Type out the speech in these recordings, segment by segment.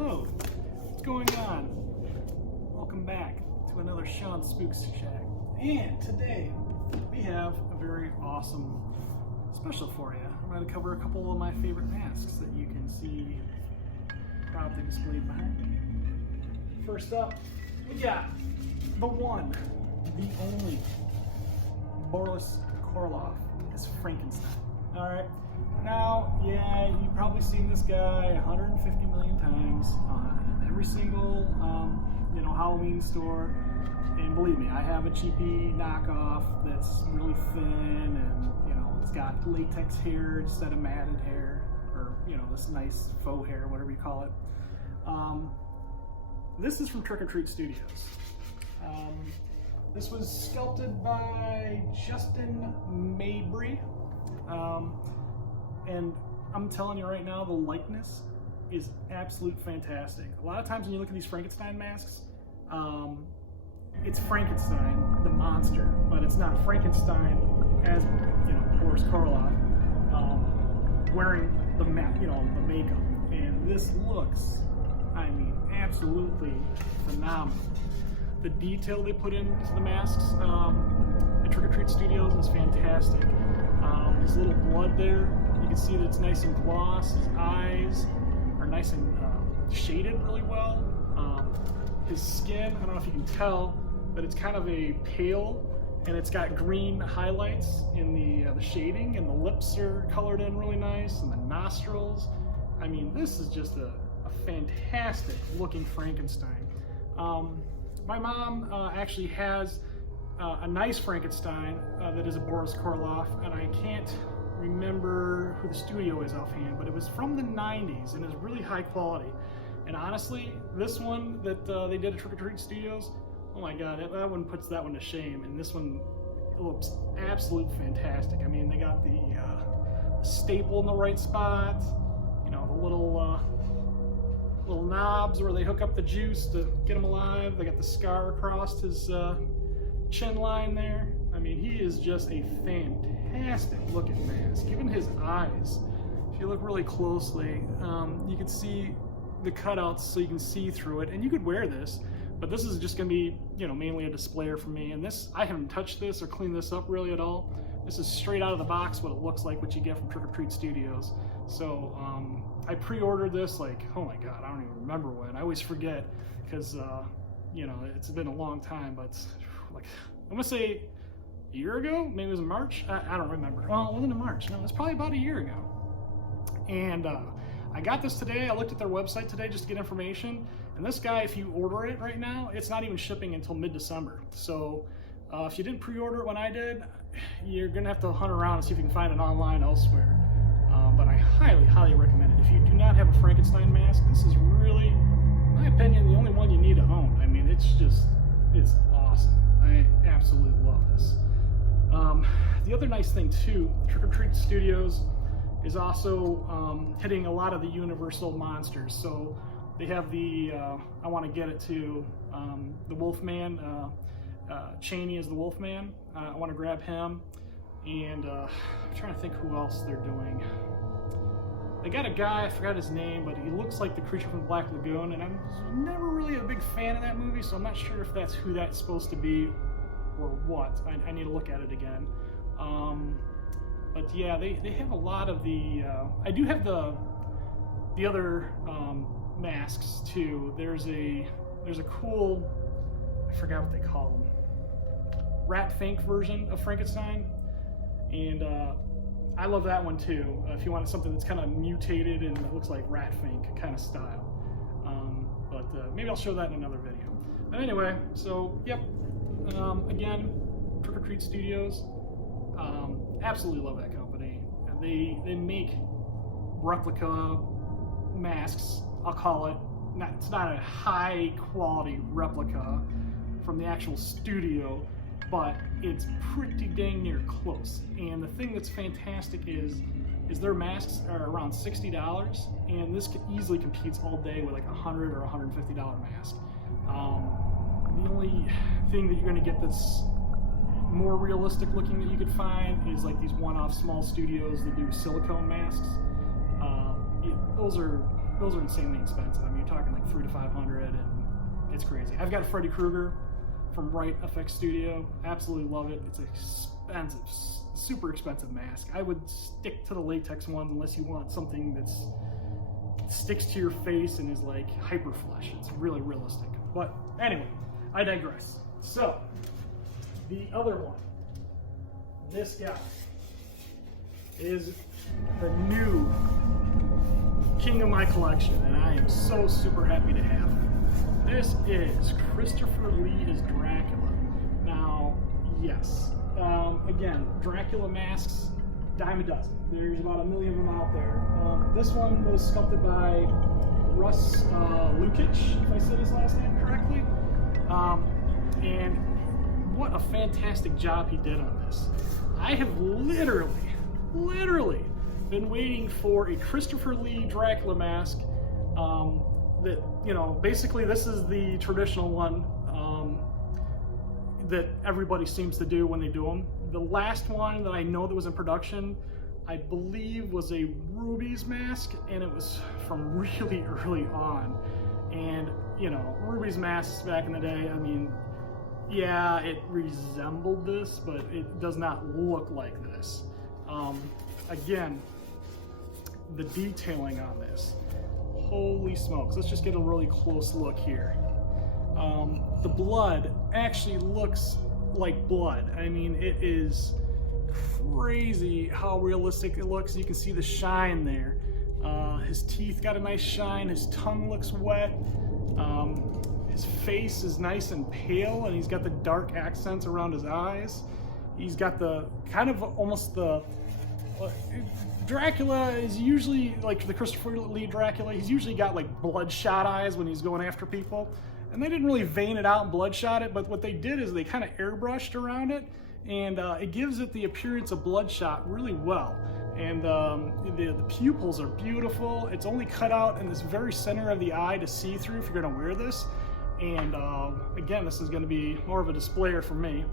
Hello, what's going on? Welcome back to another Sean Spooks Shack. And today we have a very awesome special for you. I'm going to cover a couple of my favorite masks that you can see proudly displayed behind me. First up, we got the one, the only Boris Karloff as Frankenstein. Alright, now, yeah, you've probably seen this guy 150 million times on every single, Halloween store. And believe me, I have a cheapy knockoff that's really thin and, it's got latex hair instead of matted hair, or, this nice faux hair, whatever you call it. This is from Trick or Treat Studios. This was sculpted by Justin Mabry. And I'm telling you right now, the likeness is absolute fantastic. A lot of times when you look at these Frankenstein masks, it's Frankenstein, the monster, but it's not Frankenstein as, Boris Karloff, wearing the the makeup. And this looks, absolutely phenomenal. The detail they put into the masks at Trick or Treat Studios is fantastic. His little blood there, you can see that it's nice and gloss. His eyes are nice and shaded really well. His skin, I don't know if you can tell, but it's kind of a pale, and it's got green highlights in the shading, and the lips are colored in really nice, and the nostrils. This is just a fantastic looking Frankenstein. My mom actually has a nice Frankenstein that is a Boris Karloff, and I can't remember who the studio is offhand, but it was from the 90s and is really high quality. And honestly, this one that they did at Trick or Treat Studios, oh my god, that one puts that one to shame. And this one looks absolutely fantastic. They got the staple in the right spot, the little knobs where they hook up the juice to get him alive. They got the scar across his chin line there. He is just a fantastic looking mask. Even his eyes, if you look really closely, you can see the cutouts so you can see through it. And you could wear this, but this is just going to be, mainly a displayer for me. And this, I haven't touched this or cleaned this up really at all. This is straight out of the box what it looks like, what you get from Trick or Treat Studios. So I pre-ordered this oh my god, I don't even remember when. I always forget because it's been a long time, but I'm gonna say a year ago, maybe it was in March. I don't remember. Well, it wasn't in March. No, it was probably about a year ago. And I got this today. I looked at their website today just to get information. And this guy, if you order it right now, it's not even shipping until mid-December. So if you didn't pre-order it when I did, you're gonna have to hunt around and see if you can find it online elsewhere. But I highly, highly recommend it. If you do not have a Frankenstein mask, this is really, in my opinion, the only one you need to own. It's awesome. I absolutely love this. The other nice thing too, Trick or Treat Studios is also hitting a lot of the Universal monsters. So they have the, I want to get it to the Wolfman, Cheney is the Wolfman. I want to grab him. And I'm trying to think who else they're doing. They got a guy, I forgot his name, but he looks like the creature from the Black Lagoon, and I'm never really a big fan of that movie, so I'm not sure if that's who that's supposed to be or what. I need to look at it again. But yeah, they have a lot of the, I do have the other masks too. There's a cool, I forgot what they call them, Rat Fink version of Frankenstein. And I love that one too. If you want something that's kind of mutated and it looks like Rat Fink kind of style. But maybe I'll show that in another video. But anyway, so yep. Again, Trick or Treat Studios. Absolutely love that company. They make replica masks. I'll call it. It's not a high quality replica from the actual studio, but it's pretty dang near close. And the thing that's fantastic is their masks are around $60, and this easily competes all day with like a $100 or $150 mask. The only thing that you're going to get that's more realistic looking that you could find is like these one-off small studios that do silicone masks. Those are those are insanely expensive. I mean, you're talking like $300 to $500, and it's crazy. I've got a Freddy Krueger from Right FX Studio. Absolutely love it. It's expensive, super expensive mask. I would stick to the latex ones unless you want something that's sticks to your face and is like hyper flesh. It's really realistic. But anyway, I digress. So the other one, this guy is the new king of my collection, and I am so super happy to have it. This is Christopher Lee Is Dracula. Now, yes, again, Dracula masks, dime a dozen. There's about 1 million of them out there. This one was sculpted by Russ Lukic, if I said his last name correctly. And what a fantastic job he did on this. I have literally been waiting for a Christopher Lee Dracula mask that, you know, basically this is the traditional one that everybody seems to do when they do them. The last one that I know that was in production, I believe, was a Rubies Mask, and it was from really early on. And, you know, Rubies masks back in the day, I mean, yeah, it resembled this, but it does not look like this. Again, the detailing on this, holy smokes. Let's just get a really close look here. The blood actually looks like blood. I mean, it is crazy how realistic it looks. You can see the shine there. His teeth got a nice shine. His tongue looks wet. His face is nice and pale, and he's got the dark accents around his eyes. He's got the kind of almost the Dracula is usually like the Christopher Lee Dracula. He's usually got like bloodshot eyes when he's going after people, and they didn't really vein it out and bloodshot it. But what they did is they kind of airbrushed around it, and it gives it the appearance of bloodshot really well. And the pupils are beautiful. It's only cut out in this very center of the eye to see through if you're going to wear this. And again, this is going to be more of a displayer for me.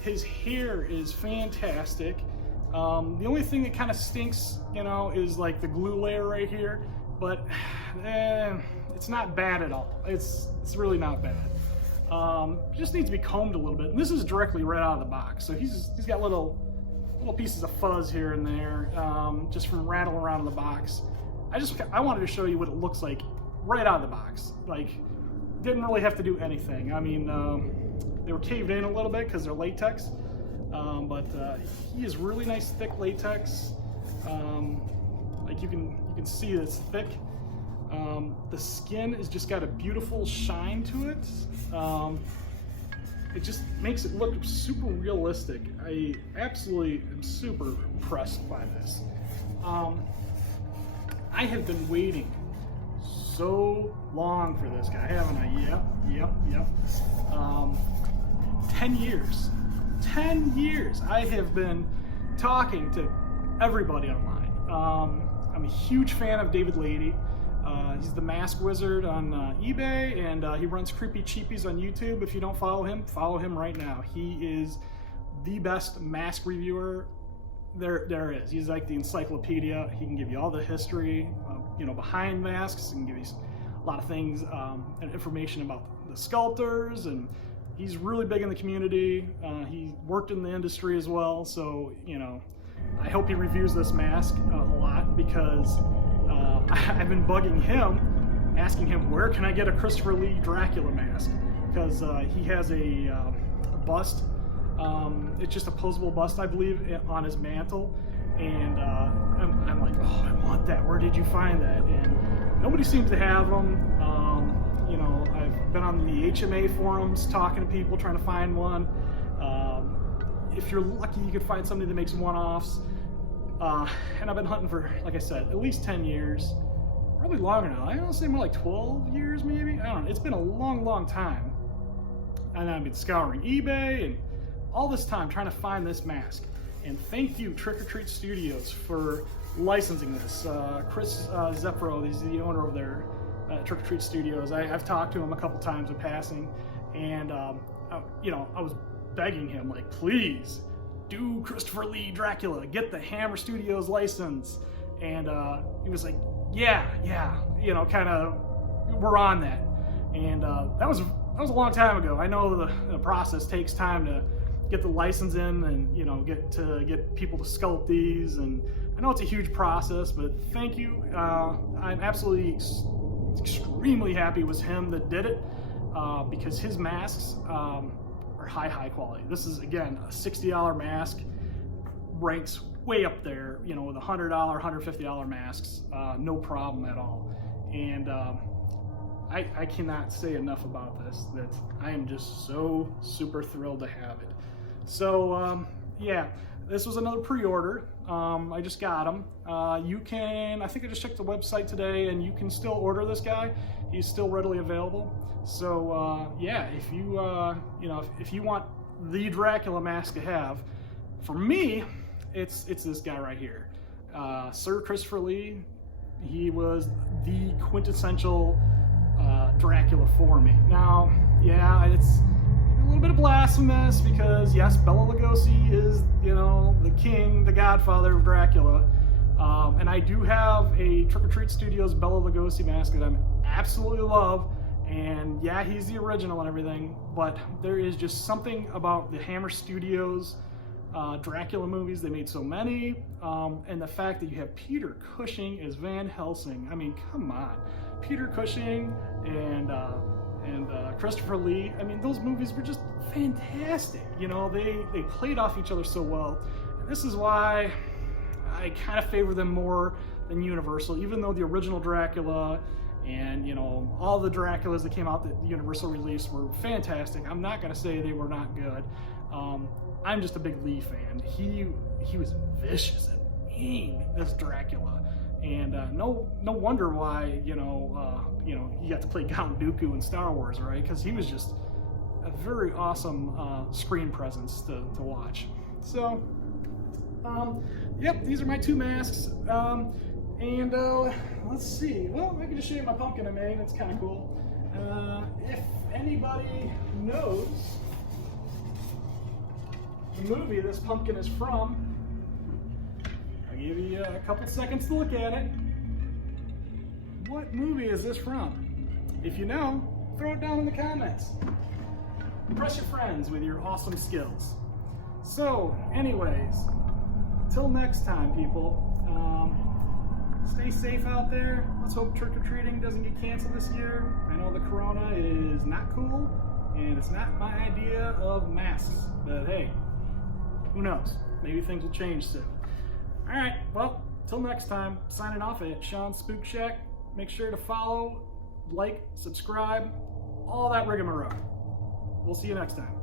His hair is fantastic. The only thing that kind of stinks, you know, is like the glue layer right here. But it's not bad at all. It's really not bad. Just needs to be combed a little bit. And this is directly right out of the box. So he's got little pieces of fuzz here and there, just from rattling around in the box. I wanted to show you what it looks like right out of the box. Like, didn't really have to do anything. I mean, they were caved in a little bit because they're latex, but he is really nice thick latex. Like you can see it's thick. The skin has just got a beautiful shine to it. It just makes it look super realistic. I absolutely am super impressed by this. I have been waiting so long for this guy, haven't I? Yep. 10 years. 10 years I have been talking to everybody online. I'm a huge fan of David Lady. He's the Mask Wizard on eBay, and he runs Creepy Cheapies on YouTube. If you don't follow him right now. He is the best mask reviewer there is. He's like the encyclopedia. He can give you all the history, you know, behind masks, and give you a lot of things and information about the sculptors, and he's really big in the community. He worked in the industry as well, so, you know, I hope he reviews this mask a lot, because I've been bugging him, asking him, where can I get a Christopher Lee Dracula mask? Because he has a bust. It's just a posable bust, I believe, on his mantle. And I'm like, oh, I want that. Where did you find that? And nobody seems to have them. You know, I've been on the HMA forums talking to people, trying to find one. If you're lucky, you can find somebody that makes one-offs. And I've been hunting for, like I said, at least 10 years. Probably longer now. I don't say more like 12 years, maybe. I don't know. It's been a long time. And I've been scouring eBay and all this time trying to find this mask. And thank you, Trick or Treat Studios, for licensing this. Chris Zepro, he's the owner of their Trick or Treat Studios. I've talked to him a couple times in passing, and you know, I was begging him, like, please do Christopher Lee Dracula, get the Hammer Studios license. And he was like, yeah, you know, kind of, we're on that. And that was a long time ago. I know the process takes time to get the license in and, you know, get people to sculpt these, and I know it's a huge process, but thank you. I'm absolutely extremely happy it was him that did it, because his masks are high quality. This is, again, a $60 mask, ranks way up there, you know, with $100, $150 masks, no problem at all. And I cannot say enough about this, that I am just so super thrilled to have it. So yeah, this was another pre-order. I just got them. You can, I think I just checked the website today, and you can still order this guy. He's still readily available. So yeah, if you you know, if you want the Dracula mask to have, for me, it's this guy right here, Sir Christopher Lee. He was the quintessential Dracula for me. Now, yeah, it's a little bit of blasphemous, because yes, Bela Lugosi is, you know, the king, the godfather of Dracula, and I do have a Trick or Treat Studios Bela Lugosi mask that I absolutely love, and yeah, he's the original and everything, but there is just something about the Hammer Studios Dracula movies. They made so many, and the fact that you have Peter Cushing as Van Helsing. I mean, come on, Peter Cushing and Christopher Lee. I mean, those movies were just fantastic. You know, they played off each other so well. And this is why I kind of favor them more than Universal, even though the original Dracula and, you know, all the Draculas that came out that Universal released were fantastic. I'm not going to say they were not good. I'm just a big Lee fan. He was vicious and mean as Dracula, and no wonder why, you know, he got to play Count Dooku in Star Wars, right? Because he was just a very awesome screen presence to watch. So, yep, these are my two masks. And let's see. Well, I can just show you my pumpkin I made. It's kind of cool. If anybody knows the movie this pumpkin is from, I'll give you a couple seconds to look at it. What movie is this from? If you know, throw it down in the comments. Impress your friends with your awesome skills. So, anyways, till next time, people. Stay safe out there. Let's hope trick-or-treating doesn't get canceled this year. I know the corona is not cool, and it's not my idea of masks, but hey, who knows? Maybe things will change soon. All right, well, till next time, signing off at Sean Spook Shack. Make sure to follow, like, subscribe, all that rigmarole. We'll see you next time.